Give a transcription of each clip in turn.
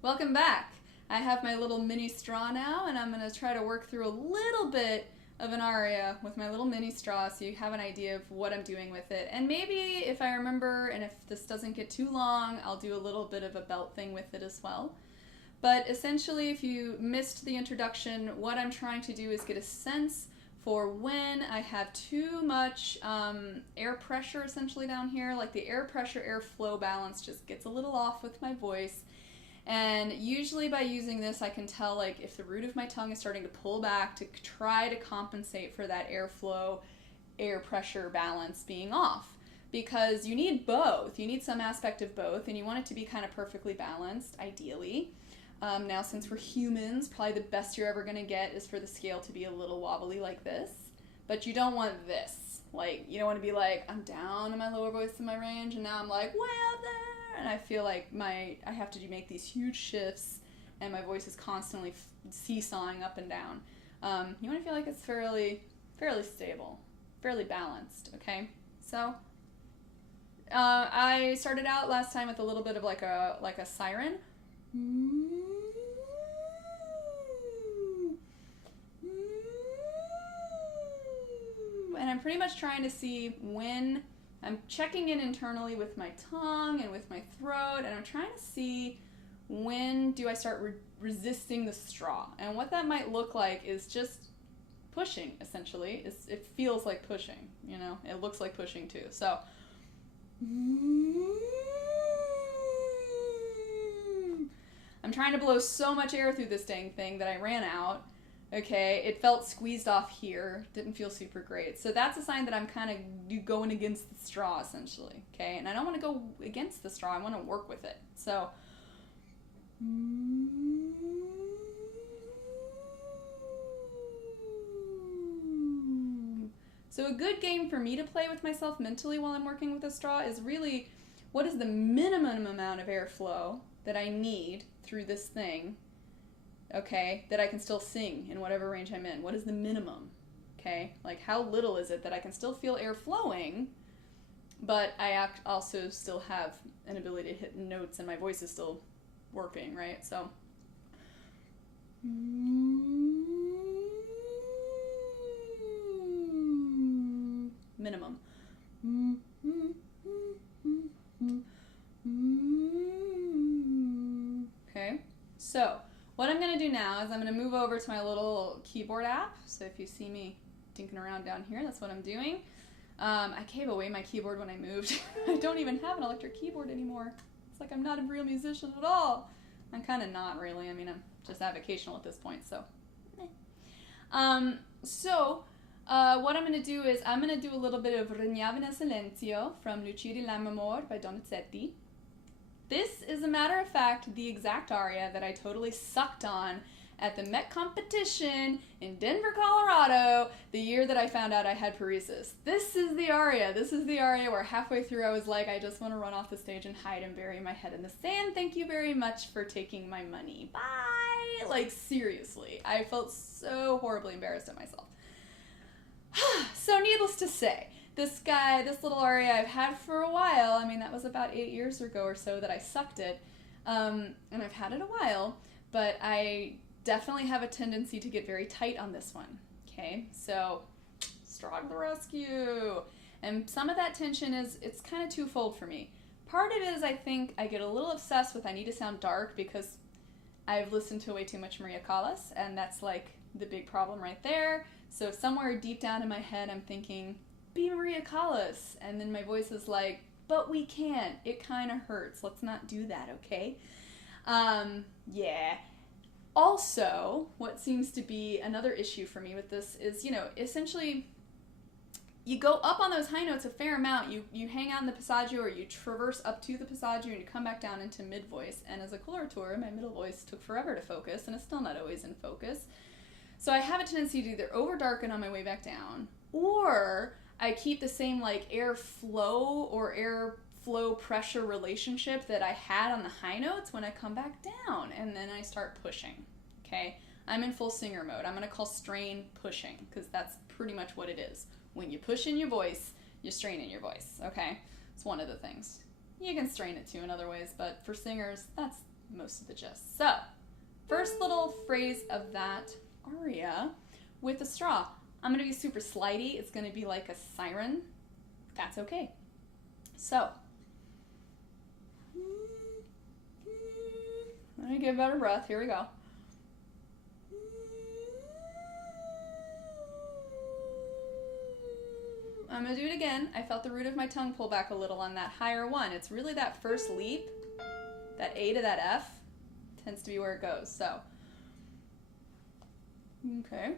Welcome back. I have my little mini straw now, and I'm going to try to work through a little bit of an aria with my little mini straw so you have an idea of what I'm doing with it. And maybe if I remember, and if this doesn't get too long, I'll do a little bit of a belt thing with it as well. But essentially, if you missed the introduction, what I'm trying to do is get a sense for when I have too much air pressure essentially down here, like the air pressure airflow balance just gets a little off with my voice. And usually by using this, I can tell like if the root of my tongue is starting to pull back to try to compensate for that airflow, air pressure balance being off. Because you need both. You need some aspect of both, and you want it to be kind of perfectly balanced, ideally. Now, since we're humans, probably the best you're ever going to get is for the scale to be a little wobbly like this. But you don't want this. Like, you don't want to be like, I'm down in my lower voice in my range, and now I'm like, way up there. And I feel like I have to make these huge shifts, and my voice is constantly seesawing up and down. You want to feel like it's fairly stable, fairly balanced, okay? So, I started out last time with a little bit of like a siren. And I'm pretty much trying to see when I'm checking in internally with my tongue and with my throat, and I'm trying to see when do I start resisting the straw. And what that might look like is just pushing, essentially. It feels like pushing, you know? It looks like pushing too. So, I'm trying to blow so much air through this dang thing that I ran out. Okay, it felt squeezed off here. Didn't feel super great. So that's a sign that I'm kind of going against the straw, essentially. Okay, and I don't want to go against the straw. I want to work with it. So, a good game for me to play with myself mentally while I'm working with the straw is really, what is the minimum amount of airflow that I need through this thing, okay, that I can still sing in whatever range I'm in? What is the minimum, okay? Like, how little is it that I can still feel air flowing, but I also still have an ability to hit notes and my voice is still working, right? So, minimum. Okay, so what I'm going to do now is I'm going to move over to my little keyboard app. So if you see me dinking around down here, that's what I'm doing. I gave away my keyboard when I moved. I don't even have an electric keyboard anymore. It's like I'm not a real musician at all. I'm kind of not really. I mean, I'm just avocational at this point, so. What I'm going to do is I'm going to do a little bit of Regnava nel Silenzio from Lucia Lammermoor by Donizetti. This is, a matter of fact, the exact aria that I totally sucked on at the Met competition in Denver, Colorado, the year that I found out I had paresis. This is the aria. This is the aria where halfway through I was like, I just want to run off the stage and hide and bury my head in the sand. Thank you very much for taking my money. Bye! Like, seriously. I felt so horribly embarrassed at myself. So needless to say, this little aria I've had for a while. I mean, that was about 8 years ago or so that I sucked it. And I've had it a while, but I definitely have a tendency to get very tight on this one. Okay, so straw to the rescue. And some of that tension it's kind of twofold for me. Part of it is I think I get a little obsessed with I need to sound dark because I've listened to way too much Maria Callas, and that's like the big problem right there. So somewhere deep down in my head I'm thinking, be Maria Callas, and then my voice is like, but we can't. It kind of hurts. Let's not do that, okay? Yeah. Also, what seems to be another issue for me with this is, essentially, you go up on those high notes a fair amount. You hang out in the passaggio, or you traverse up to the passaggio, and you come back down into mid-voice. And as a coloratura, my middle voice took forever to focus, and it's still not always in focus. So I have a tendency to either over-darken on my way back down, or I keep the same like airflow or airflow pressure relationship that I had on the high notes when I come back down, and then I start pushing, okay? I'm in full singer mode. I'm going to call strain pushing, because that's pretty much what it is. When you push in your voice, you strain in your voice, okay? It's one of the things. You can strain it too in other ways, but for singers, most of the gist. So, first little phrase of that aria with a straw. I'm going to be super slidey. It's going to be like a siren. That's okay. So, let me give a better breath. Here we go. I'm going to do it again. I felt the root of my tongue pull back a little on that higher one. It's really that first leap, that A to that F, tends to be where it goes. So, okay.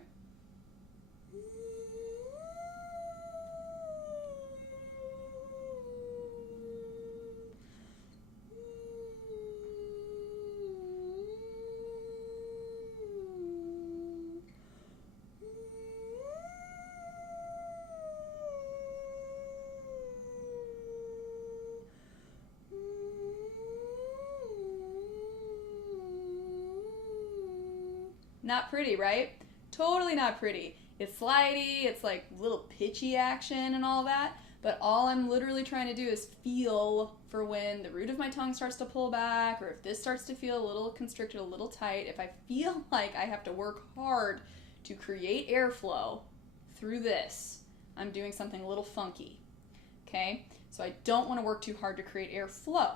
Not pretty, right? Totally not pretty. It's slidey, it's like little pitchy action and all that, but all I'm literally trying to do is feel for when the root of my tongue starts to pull back, or if this starts to feel a little constricted, a little tight. If I feel like I have to work hard to create airflow through this, I'm doing something a little funky, okay? So I don't want to work too hard to create airflow.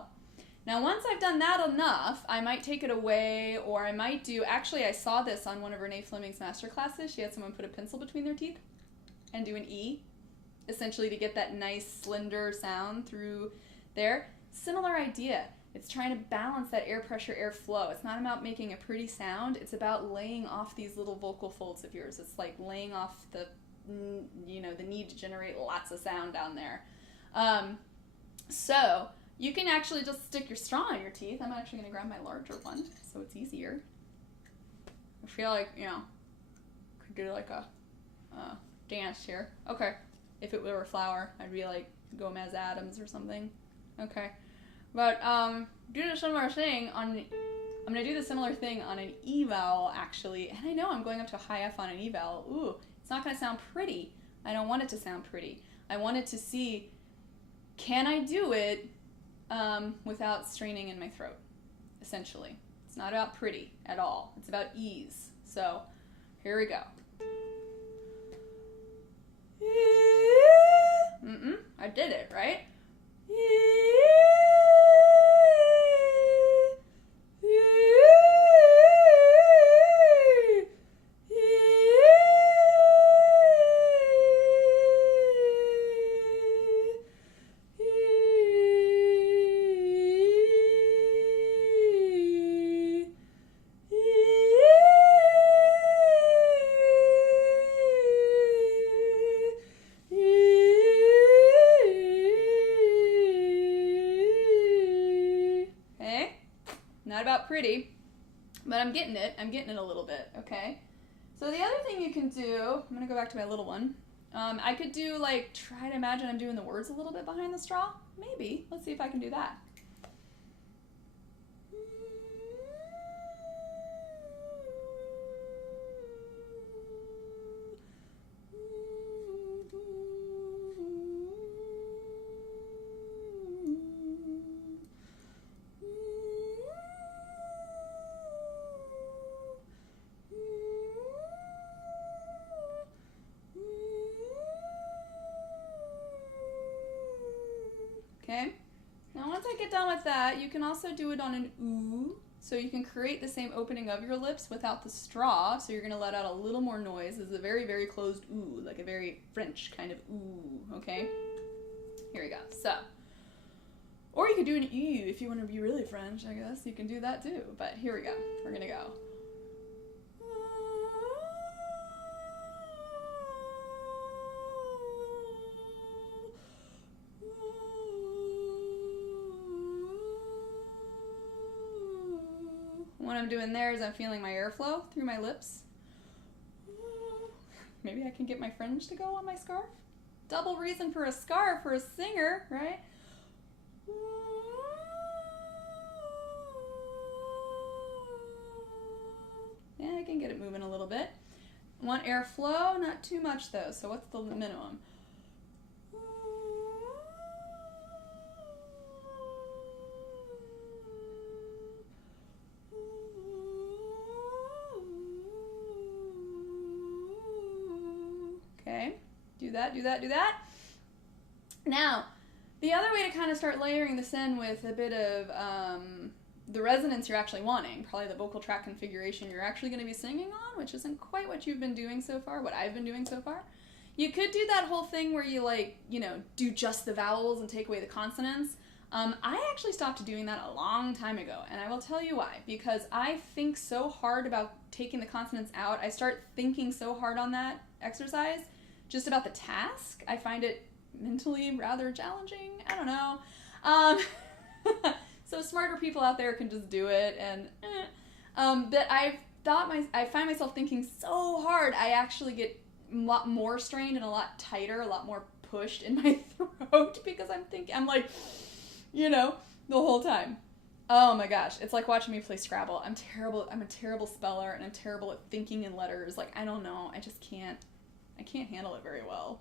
Now, once I've done that enough, I might take it away, or I might do, actually I saw this on one of Renee Fleming's master classes. She had someone put a pencil between their teeth and do an E, essentially to get that nice slender sound through there. Similar idea. It's trying to balance that air pressure, air flow. It's not about making a pretty sound. It's about laying off these little vocal folds of yours. It's like laying off the, the need to generate lots of sound down there. So you can actually just stick your straw in your teeth. I'm actually going to grab my larger one so it's easier. I feel like, could do like a dance here. Okay. If it were a flower, I'd be like Gomez Adams or something. Okay. But do the similar thing I'm going to do the similar thing on an E vowel, actually. And I know I'm going up to a high F on an E vowel. Ooh, it's not going to sound pretty. I don't want it to sound pretty. I want it to see, can I do it without straining in my throat, essentially. It's not about pretty at all. It's about ease. So, here we go. I did it, right? Not about pretty, but I'm getting it. I'm getting it a little bit, okay? So the other thing you can do, I'm going to go back to my little one. I could do, try to imagine I'm doing the words a little bit behind the straw. Maybe. Let's see if I can do that. Okay, now once I get done with that, you can also do it on an ooh, so you can create the same opening of your lips without the straw, so you're going to let out a little more noise. This is a very, very closed ooh, like a very French kind of ooh, okay? Here we go, so, or you could do an ew if you want to be really French, I guess. You can do that too, but here we go, we're going to go. What I'm doing there is I'm feeling my airflow through my lips. Maybe I can get my fringe to go on my scarf. Double reason for a scarf for a singer, right? Yeah, I can get it moving a little bit. Want airflow? Not too much though, so what's the minimum? Do that, do that, do that. Now, the other way to kind of start layering this in with a bit of the resonance you're actually wanting, probably the vocal tract configuration you're actually going to be singing on, which isn't quite what you've been doing so far, what I've been doing so far. You could do that whole thing where you do just the vowels and take away the consonants. I actually stopped doing that a long time ago, and I will tell you why. Because I think so hard about taking the consonants out. I start thinking so hard on that exercise, just about the task. I find it mentally rather challenging. I don't know. So smarter people out there can just do it, and but I find myself thinking so hard, I actually get a lot more strained and a lot tighter, a lot more pushed in my throat because I'm like, the whole time. Oh my gosh, it's like watching me play Scrabble. I'm a terrible speller, and I'm terrible at thinking in letters. Like, I don't know, I can't handle it very well.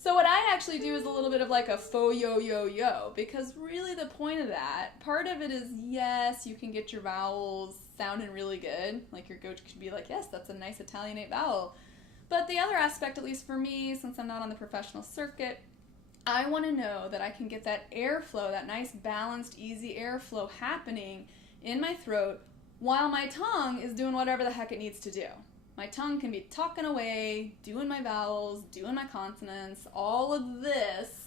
So what I actually do is a little bit of like a faux yo-yo-yo, because really the point of that, part of it is, yes, you can get your vowels sounding really good. Like, your coach could be like, yes, that's a nice Italianate vowel. But the other aspect, at least for me, since I'm not on the professional circuit, I want to know that I can get that airflow, that nice balanced, easy airflow happening in my throat while my tongue is doing whatever the heck it needs to do. My tongue can be talking away, doing my vowels, doing my consonants, all of this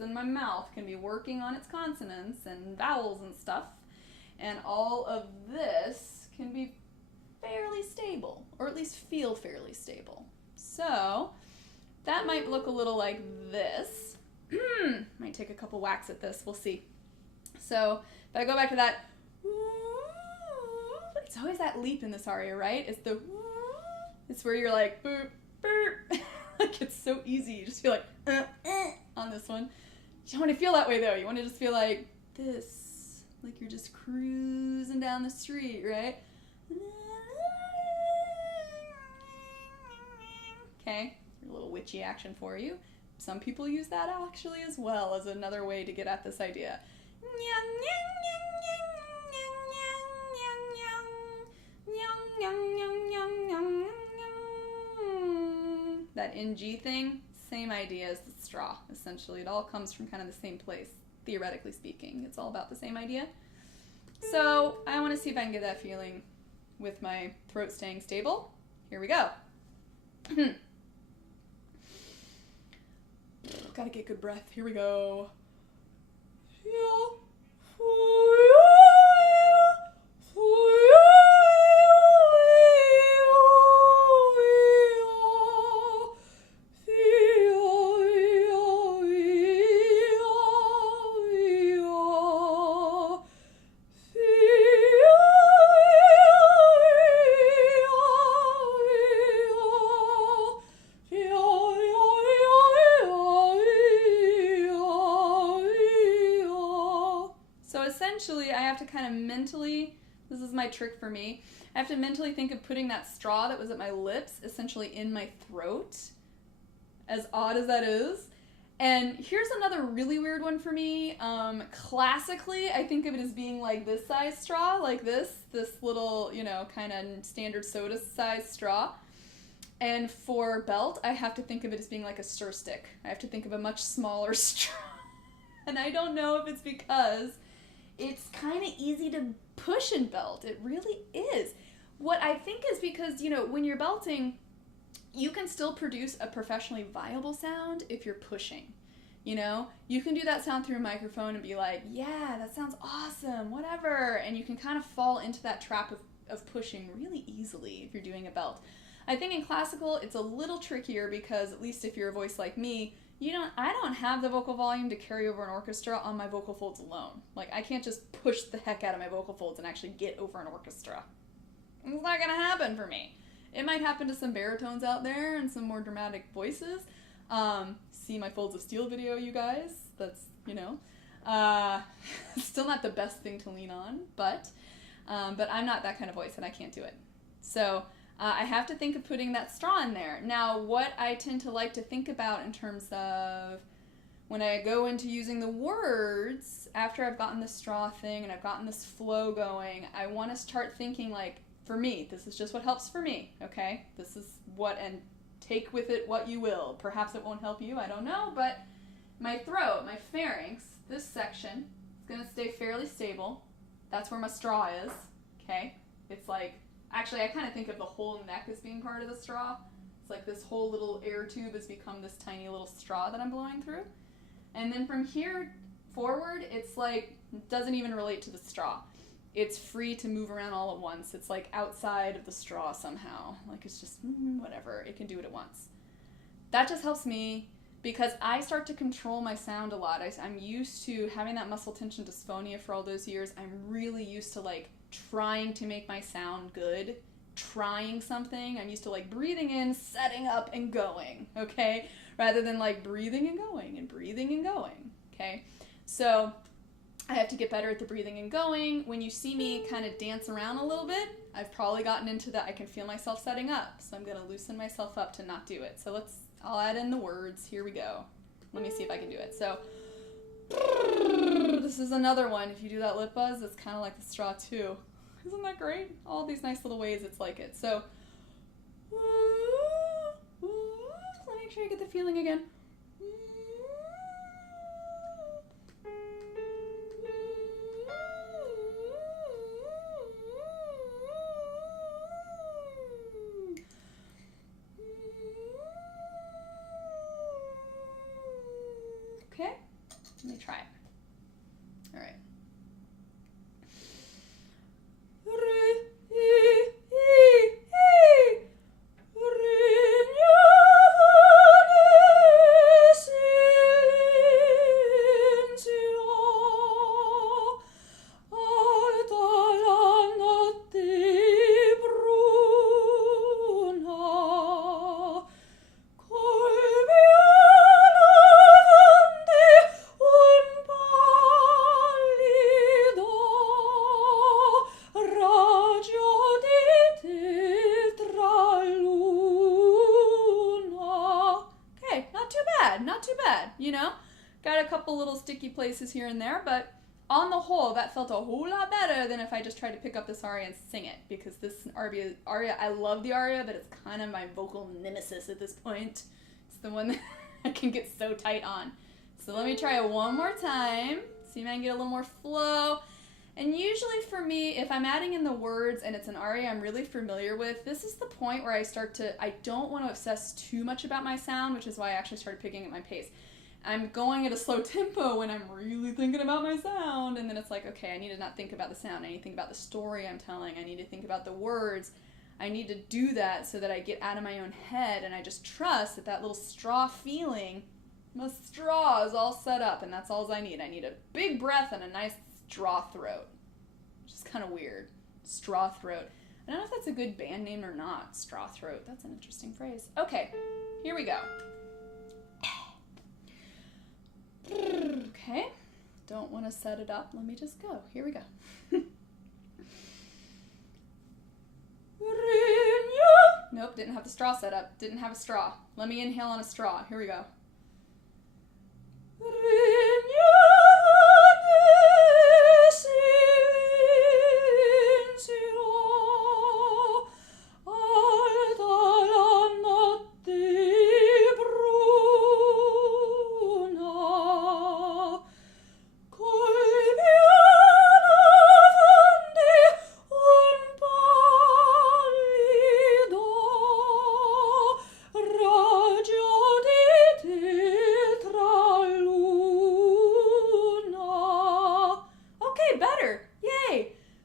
in my mouth can be working on its consonants and vowels and stuff, and all of this can be fairly stable, or at least feel fairly stable. So that might look a little like this. Might take a couple whacks at this, we'll see. So if I go back to that, it's always that leap in this aria, right? It's where you're like, boop, boop. Like, it's so easy. You just feel like, on this one. You don't want to feel that way, though. You want to just feel like this. Like you're just cruising down the street, right? Okay, a little witchy action for you. Some people use that actually as well as another way to get at this idea. That NG thing, same idea as the straw, essentially. It all comes from kind of the same place, theoretically speaking. It's all about the same idea. So I want to see if I can get that feeling with my throat staying stable. Here we go. Gotta get good breath. Here we go. Essentially, I have to kind of mentally, this is my trick for me, I have to mentally think of putting that straw that was at my lips essentially in my throat, as odd as that is. And here's another really weird one for me. Classically, I think of it as being like this size straw, like this little, kind of standard soda size straw. And for belt, I have to think of it as being like a stir stick. I have to think of a much smaller straw. And I don't know if it's because it's kind of easy to push in belt. It really is. What I think is because, when you're belting, you can still produce a professionally viable sound if you're pushing. You can do that sound through a microphone and be like, yeah, that sounds awesome, whatever. And you can kind of fall into that trap of pushing really easily if you're doing a belt. I think in classical, it's a little trickier because, at least if you're a voice like me, I don't have the vocal volume to carry over an orchestra on my vocal folds alone. Like, I can't just push the heck out of my vocal folds and actually get over an orchestra. It's not gonna happen for me. It might happen to some baritones out there and some more dramatic voices. See my Folds of Steel video, you guys. That's, still not the best thing to lean on, but I'm not that kind of voice and I can't do it. So I have to think of putting that straw in there. Now, what I tend to like to think about in terms of when I go into using the words, after I've gotten the straw thing and I've gotten this flow going, I want to start thinking like, for me, this is just what helps for me, okay? This is what, and take with it what you will. Perhaps it won't help you, I don't know, but my throat, my pharynx, this section is going to stay fairly stable. That's where my straw is, okay? It's like, actually I kind of think of the whole neck as being part of the straw. It's like this whole little air tube has become this tiny little straw that I'm blowing through. And then from here forward, it's like, it doesn't even relate to the straw. It's free to move around all at once. It's like outside of the straw somehow. Like it's just, whatever, it can do it at once. That just helps me because I start to control my sound a lot. I'm used to having that muscle tension dysphonia for all those years. I'm really used to like trying to make my sound good, trying something. I'm used to like breathing in, setting up, and going, okay? Rather than like breathing and going and breathing and going, okay? So I have to get better at the breathing and going. When you see me kind of dance around a little bit, I've probably gotten into that. I can feel myself setting up, so I'm going to loosen myself up to not do it. So I'll add in the words. Here we go. Let me see if I can do it. So this is another one. If you do that lip buzz, it's kind of like the straw too. Isn't that great? All these nice little ways it's like it. So let me make sure I get the feeling again. Okay, let me try it. All right. Not too bad, you know? Got a couple little sticky places here and there, but on the whole, that felt a whole lot better than if I just tried to pick up this aria and sing it, because this aria, I love the aria, but it's kind of my vocal nemesis at this point. It's the one that I can get so tight on. So let me try it one more time, see if I can get a little more flow. And usually for me, if I'm adding in the words and it's an aria I'm really familiar with, this is the point where I don't want to obsess too much about my sound, which is why I actually started picking at my pace. I'm going at a slow tempo when I'm really thinking about my sound, and then it's like, okay, I need to not think about the sound. I need to think about the story I'm telling. I need to think about the words. I need to do that so that I get out of my own head, and I just trust that little straw feeling, my straw is all set up, and that's all I need. I need a big breath and a nice straw throat, which is kind of weird. Straw throat. I don't know if that's a good band name or not. Straw throat. That's an interesting phrase. Okay, here we go. Okay, don't want to set it up. Let me just go. Here we go. Nope, didn't have the straw set up. Didn't have a straw. Let me inhale on a straw. Here we go.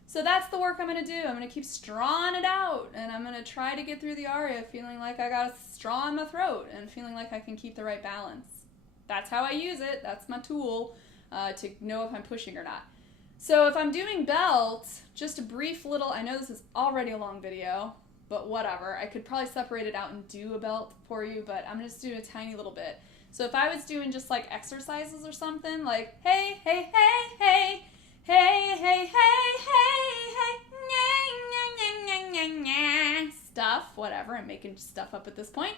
So that's the work I'm going to do. I'm going to keep strawing it out, and I'm going to try to get through the aria feeling like I got a straw in my throat and feeling like I can keep the right balance. That's how I use it. That's my tool to know if I'm pushing or not. So if I'm doing belt, just a brief little, I know this is already a long video, but whatever. I could probably separate it out and do a belt for you, but I'm just doing a tiny little bit. So if I was doing just like exercises or something, like hey, hey, hey, hey, hey, hey, hey, hey, hey, stuff, whatever. I'm making stuff up at this point.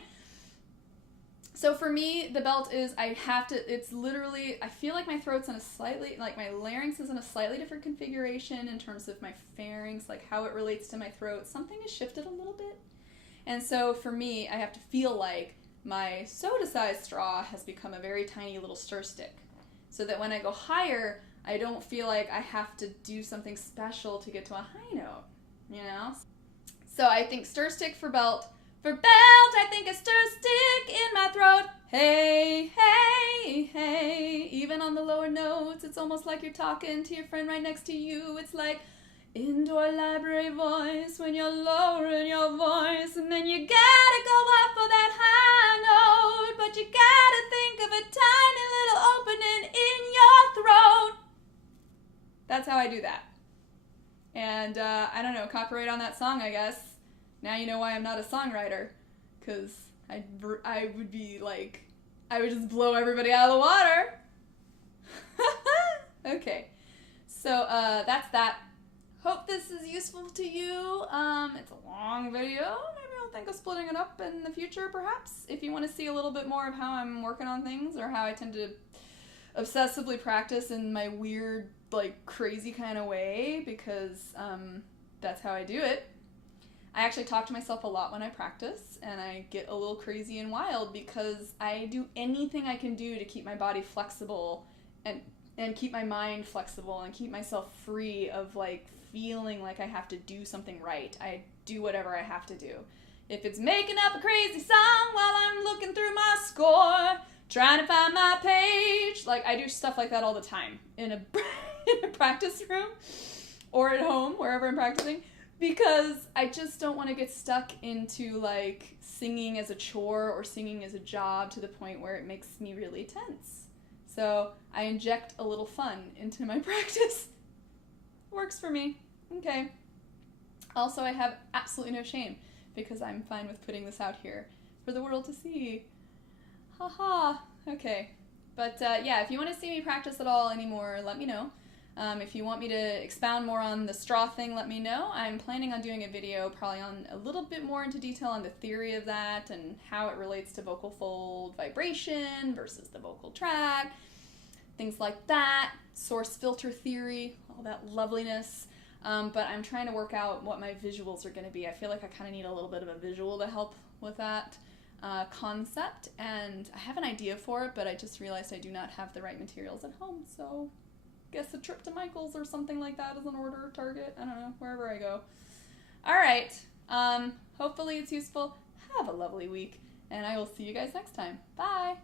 So for me, the belt is, it's literally, I feel like my throat's in a slightly, like my larynx is in a slightly different configuration in terms of my pharynx, like how it relates to my throat. Something is shifted a little bit. And so for me, I have to feel like my soda-sized straw has become a very tiny little stir stick, so that when I go higher, I don't feel like I have to do something special to get to a high note, you know? So I think stir stick for belt. For belt, I think a stir stick in my throat. Hey, hey, hey. Even on the lower notes, it's almost like you're talking to your friend right next to you. It's like indoor library voice when you're lowering your voice, and then you gotta go up for that high note, but you gotta think of a tiny little opening in your throat. That's how I do that. And I don't know, copyright on that song, I guess. Now you know why I'm not a songwriter, because I would be like, I would just blow everybody out of the water. Okay, so that's that. Hope this is useful to you. It's a long video. Maybe I'll think of splitting it up in the future, perhaps. If you want to see a little bit more of how I'm working on things, or how I tend to obsessively practice in my weird, like, crazy kind of way, because that's how I do it. I actually talk to myself a lot when I practice, and I get a little crazy and wild because I do anything I can do to keep my body flexible and keep my mind flexible and keep myself free of, like, feeling like I have to do something right. I do whatever I have to do. If it's making up a crazy song while I'm looking through my score, trying to find my page, like, I do stuff like that all the time in a practice room or at home, wherever I'm practicing, because I just don't want to get stuck into, like, singing as a chore or singing as a job to the point where it makes me really tense. So I inject a little fun into my practice. Works for me. Okay. Also, I have absolutely no shame because I'm fine with putting this out here for the world to see. Haha. Okay. But yeah, if you want to see me practice at all anymore, let me know. If you want me to expound more on the straw thing, let me know. I'm planning on doing a video probably on a little bit more into detail on the theory of that and how it relates to vocal fold vibration versus the vocal tract, things like that, source filter theory, all that loveliness. But I'm trying to work out what my visuals are going to be. I feel like I kind of need a little bit of a visual to help with that concept, and I have an idea for it, but I just realized I do not have the right materials at home, so guess a trip to Michael's or something like that is an order, Target, I don't know, wherever I go. Alright, hopefully it's useful. Have a lovely week, and I will see you guys next time. Bye!